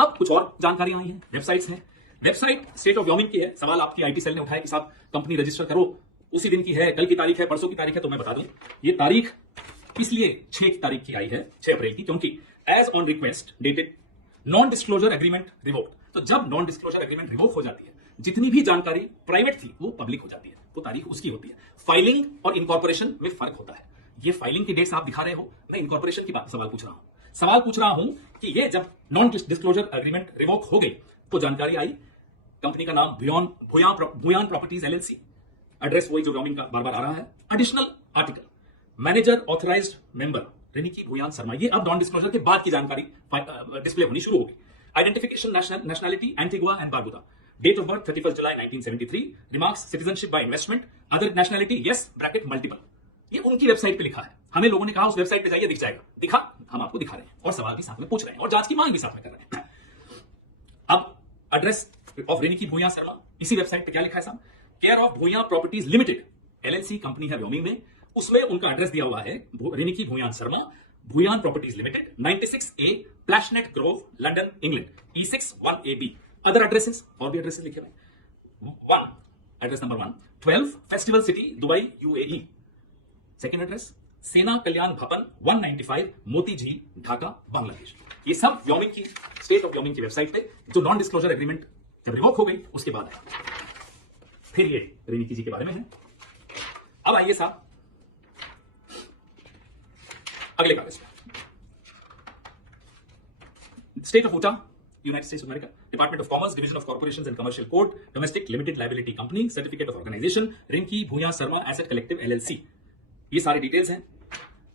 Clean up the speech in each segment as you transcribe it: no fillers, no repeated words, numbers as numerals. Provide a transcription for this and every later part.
अब कुछ और जानकारी आई है, वेबसाइट्स हैं। वेबसाइट स्टेट ऑफ व्योमिंग की है। सवाल आपकी आईटी सेल ने उठाया कि साहब कंपनी रजिस्टर करो, उसी दिन की है, कल की तारीख है, परसों की तारीख है। तो मैं बता दूं ये तारीख इसलिए 6 तारीख की आई है, 6 अप्रैल की, क्योंकि as on request dated non disclosure agreement revoked. तो जब नॉन डिस्क्लोजर एग्रीमेंट रिवोक हो जाती है, जितनी भी जानकारी प्राइवेट थी वो पब्लिक हो जाती है, वो तारीख उसकी होती है। फाइलिंग और इनकॉर्पोरेशन में फर्क होता है। ये फाइलिंग की डेट्स आप दिखा रहे हो, मैं इनकॉर्पोरेशन की बात सवाल पूछ रहा हूं। सवाल पूछ रहा हूं कि ये जब नॉन डिस्क्लोजर एग्रीमेंट रिवोक हो गई तो जानकारी आई, कंपनी का नाम भूयान प्रॉपर्टीज एलएलसी, एड्रेस वही जो व्योमिंग का बार बार आ रहा है। Additional article manager authorised member Riniki Bhuyan Sarma. ये अब नॉन डिस्क्लोजर के बाद की जानकारी डिस्प्ले होनी शुरू होगी। Identification nationality Antigua and Barbuda. Date of birth 31 July 1973। Remarks citizenship by investment. Other nationality yes bracket multiple. ये उनकी वेबसाइट पे लिखा है। हमें लोगों ने कहा उस वेबसाइट पे जाइए, दिख जाएगा। दिखा, हम आपको दिखा रहे हैं और सवाल भी साथ में पूछ रहे हैं और जांच की मांग भी साथ में कर रहे हैं। अब एड्रेस ऑफ रिनिकी भूयान शर्मा, इसी वेबसाइट पे क्या लिखा है साहब? Care of Bhuyan properties limited LLC company है व्योमिंग में, उसमें उनका एड्रेस दिया हुआ है Riniki Bhuyan Sarma, Bhuyan properties limited, 96A Plashet grove, London, England, E6 1AB। Other addresses, और भी एड्रेसेस लिखे हुए। 1 address number 1 12 festival city Dubai UAE। Second address Sena Kalyan भवन 195 मोती झील ढाका बांग्लादेश। ये सब व्योमिंग की, स्टेट ऑफ व्योमिंग की वेबसाइट पे जो नॉन डिस्क्लोजर एग्रीमेंट जब रिवोक हो गई उसके बाद है। फिर ये रिनिकी जी के बारे में है। अब आइए साहब अगले कागज पे। State of Utah, United States of America, department of commerce, division of corporations and commercial code, domestic limited liability company, certificate of organization, Riniki Bhuyan Sharma asset collective LLC. ये सारे डिटेल्स हैं।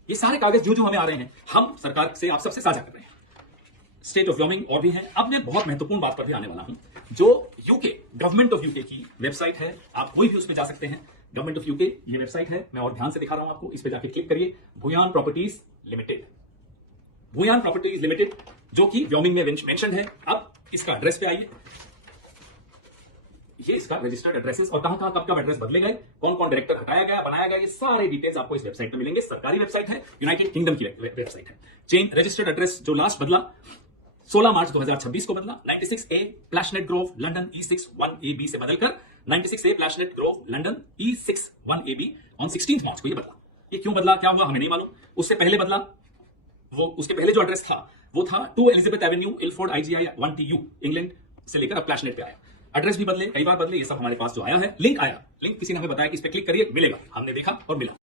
ये सारे कागज जो जो हमें आ रहे हैं हम सरकार से, आप सबसे साझा कर रहे हैं। स्टेट ऑफ व्योमिंग और भी है। अब मैं बहुत महत्वपूर्ण बात पर भी आने वाला हूं, जो यूके गवर्नमेंट ऑफ यूके की वेबसाइट है। आप कोई भी उस पर जा सकते हैं। गवर्नमेंट ऑफ यूके ये वेबसाइट है, मैं और ध्यान से दिखा रहा हूं आपको। इस पे जाके क्लिक करिए, Bhuyan properties limited, Bhuyan properties limited, जो कि व्योमिंग में मेंशन्ड है। अब इसका एड्रेस पे आइए, ये इसका रजिस्टर्ड एड्रेसेस और कहां कब कब एड्रेस बदले गए, कौन कौन डायरेक्टर हटाया गया, बनाया गया, ये सारे डिटेल्स आपको इस वेबसाइट पे मिलेंगे। सरकारी वेबसाइट है, यूनाइटेड किंगडम की वेबसाइट है। चेंज रजिस्टर्ड एड्रेस जो लास्ट बदला 16 मार्च 2026 को बदला, 96A Plashet grove London E6 1AB से बदलकर 96A Plashet grove London E6 1AB on 16 March को ये बदला। ये क्यों बदला, क्या हुआ, हमें नहीं मालूम। उससे पहले बदला, वो उसके पहले जो एड्रेस था वो था 2 Elizabeth avenue, Ilford IGI 1TU, England से लेकर अब प्लैशनेट पे आया। एड्रेस भी बदले, कई बार बदले, ये सब हमारे पास जो आया है, लिंक आया, लिंक किसी ने हमें बताया कि इस पे क्लिक करिए मिलेगा। हमने देखा और मिला।